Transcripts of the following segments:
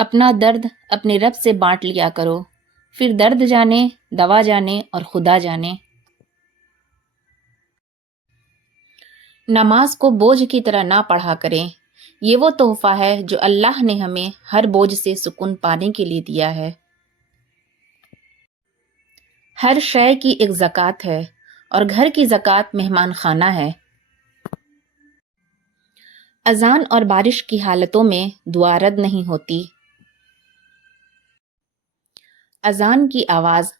اپنا درد اپنے رب سے بانٹ لیا کرو، پھر درد جانے، دوا جانے اور خدا جانے۔ نماز کو بوجھ کی طرح نہ پڑھا کریں، یہ وہ تحفہ ہے جو اللہ نے ہمیں ہر بوجھ سے سکون پانے کے لیے دیا ہے۔ ہر شے کی ایک زکوٰۃ ہے اور گھر کی زکوٰۃ مہمان خانہ ہے۔ اذان اور بارش کی حالتوں میں دعا رد نہیں ہوتی۔ اذان کی آواز۔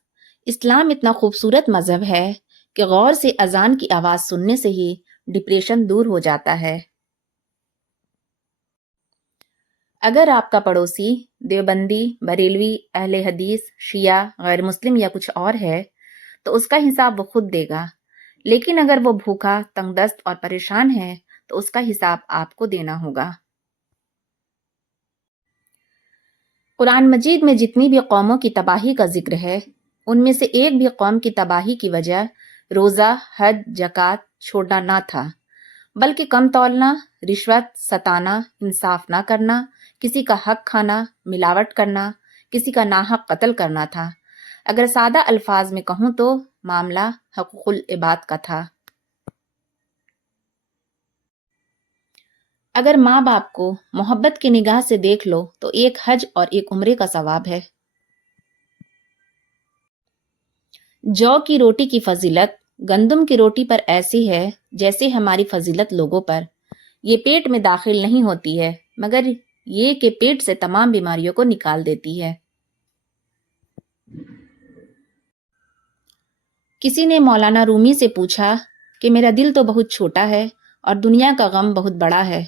اسلام اتنا خوبصورت مذہب ہے کہ غور سے اذان کی آواز سننے سے ہی ڈپریشن دور ہو جاتا ہے۔ اگر آپ کا پڑوسی دیوبندی، بریلوی، اہل حدیث، شیعہ، غیر مسلم یا کچھ اور ہے تو اس کا حساب وہ خود دے گا، لیکن اگر وہ بھوکا، تنگ دست اور پریشان ہے تو اس کا حساب آپ کو دینا ہوگا۔ قرآن مجید میں جتنی بھی قوموں کی تباہی کا ذکر ہے، ان میں سے ایک بھی قوم کی تباہی کی وجہ روزہ، حج، زکوٰۃ چھوڑنا نہ تھا، بلکہ کم تولنا، رشوت، ستانا، انصاف نہ کرنا، کسی کا حق کھانا، ملاوٹ کرنا، کسی کا ناحق قتل کرنا تھا۔ اگر سادہ الفاظ میں کہوں تو معاملہ حقوق العباد کا تھا۔ اگر ماں باپ کو محبت کی نگاہ سے دیکھ لو تو ایک حج اور ایک عمرے کا ثواب ہے۔ جو کی روٹی کی فضیلت گندم کی روٹی پر ایسی ہے جیسے ہماری فضیلت لوگوں پر۔ یہ پیٹ میں داخل نہیں ہوتی ہے مگر یہ کہ پیٹ سے تمام بیماریوں کو نکال دیتی ہے۔ کسی نے مولانا رومی سے پوچھا کہ میرا دل تو بہت چھوٹا ہے اور دنیا کا غم بہت بڑا ہے،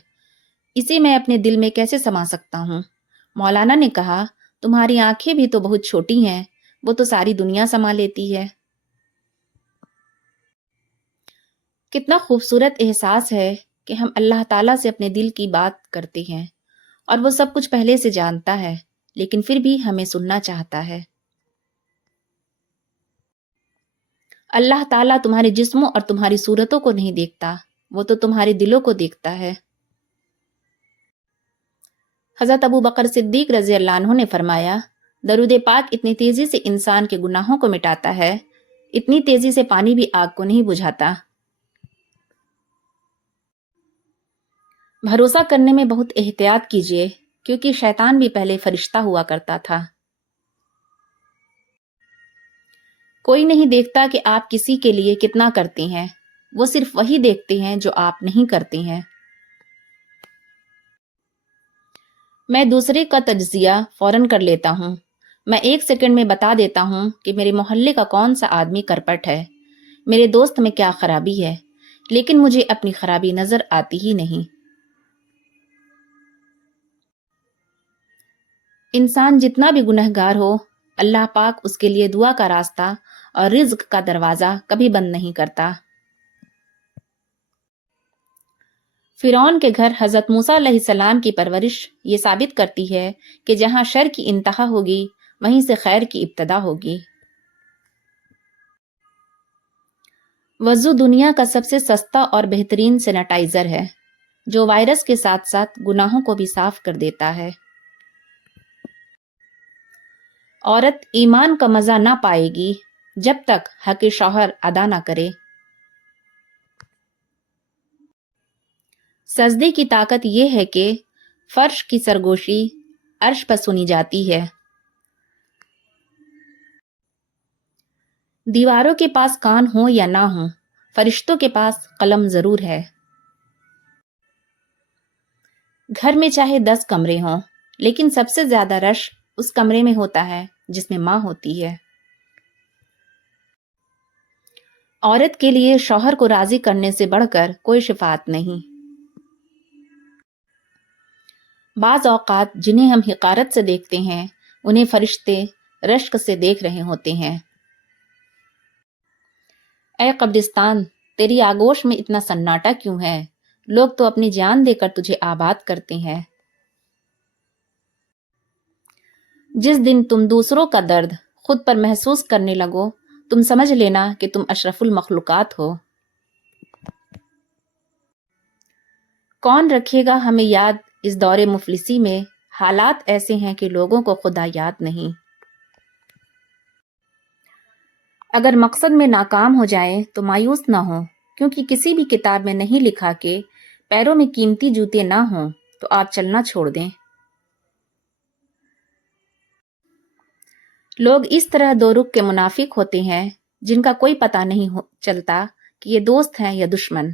اسے میں اپنے دل میں کیسے سما سکتا ہوں؟ مولانا نے کہا، تمہاری آنکھیں بھی تو بہت چھوٹی ہیں، وہ تو ساری دنیا سما لیتی ہے۔ کتنا خوبصورت احساس ہے کہ ہم اللہ تعالیٰ سے اپنے دل کی بات کرتے ہیں اور وہ سب کچھ پہلے سے جانتا ہے، لیکن پھر بھی ہمیں سننا چاہتا ہے۔ اللہ تعالیٰ تمہارے جسموں اور تمہاری صورتوں کو نہیں دیکھتا، وہ تو تمہارے دلوں کو دیکھتا ہے۔ حضرت ابو بکر صدیق رضی اللہ عنہ نے فرمایا، درود پاک اتنی تیزی سے انسان کے گناہوں کو مٹاتا ہے، اتنی تیزی سے پانی بھی آگ کو نہیں بجھاتا۔ بھروسہ کرنے میں بہت احتیاط کیجیے، کیونکہ شیطان بھی پہلے فرشتہ ہوا کرتا تھا۔ کوئی نہیں دیکھتا کہ آپ کسی کے لیے کتنا کرتے ہیں، وہ صرف وہی دیکھتے ہیں جو آپ نہیں کرتے ہیں۔ میں دوسرے کا تجزیہ فوراً کر لیتا ہوں۔ میں 1 سیکنڈ میں بتا دیتا ہوں کہ میرے محلے کا کون سا آدمی کرپٹ ہے، میرے دوست میں کیا خرابی ہے، لیکن مجھے اپنی خرابی نظر آتی ہی نہیں۔ انسان جتنا بھی گنہگار ہو، اللہ پاک اس کے لیے دعا کا راستہ اور رزق کا دروازہ کبھی بند نہیں کرتا۔ فرعون کے گھر حضرت موسیٰ علیہ السلام کی پرورش یہ ثابت کرتی ہے کہ جہاں شر کی انتہا ہوگی وہیں سے خیر کی ابتدا ہوگی۔ وضو دنیا کا سب سے سستا اور بہترین سینیٹائزر ہے جو وائرس کے ساتھ ساتھ گناہوں کو بھی صاف کر دیتا ہے۔ عورت ایمان کا مزہ نہ پائے گی جب تک حق شوہر ادا نہ کرے۔ سجدے کی طاقت یہ ہے کہ فرش کی سرگوشی عرش پر سنی جاتی ہے۔ دیواروں کے پاس کان ہوں یا نہ ہوں، فرشتوں کے پاس قلم ضرور ہے۔ گھر میں چاہے 10 کمرے ہوں، لیکن سب سے زیادہ رش اس کمرے میں ہوتا ہے جس میں ماں ہوتی ہے۔ عورت کے لیے شوہر کو راضی کرنے سے بڑھ کر کوئی شفاعت نہیں۔ بعض اوقات جنہیں ہم حقارت سے دیکھتے ہیں انہیں فرشتے رشک سے دیکھ رہے ہوتے ہیں۔ اے قبرستان، تیری آگوش میں اتنا سناٹا کیوں ہے؟ لوگ تو اپنی جان دے کر تجھے آباد کرتے ہیں۔ جس دن تم دوسروں کا درد خود پر محسوس کرنے لگو، تم سمجھ لینا کہ تم اشرف المخلوقات ہو۔ کون رکھے گا ہمیں یاد اس دور مفلسی میں، حالات ایسے ہیں کہ لوگوں کو خدا یاد نہیں۔ اگر مقصد میں ناکام ہو جائیں تو مایوس نہ ہوں، کیونکہ کسی بھی کتاب میں نہیں لکھا کہ پیروں میں قیمتی جوتے نہ ہوں تو آپ چلنا چھوڑ دیں۔ لوگ اس طرح دو رخ کے منافق ہوتے ہیں جن کا کوئی پتہ نہیں چلتا کہ یہ دوست ہیں یا دشمن۔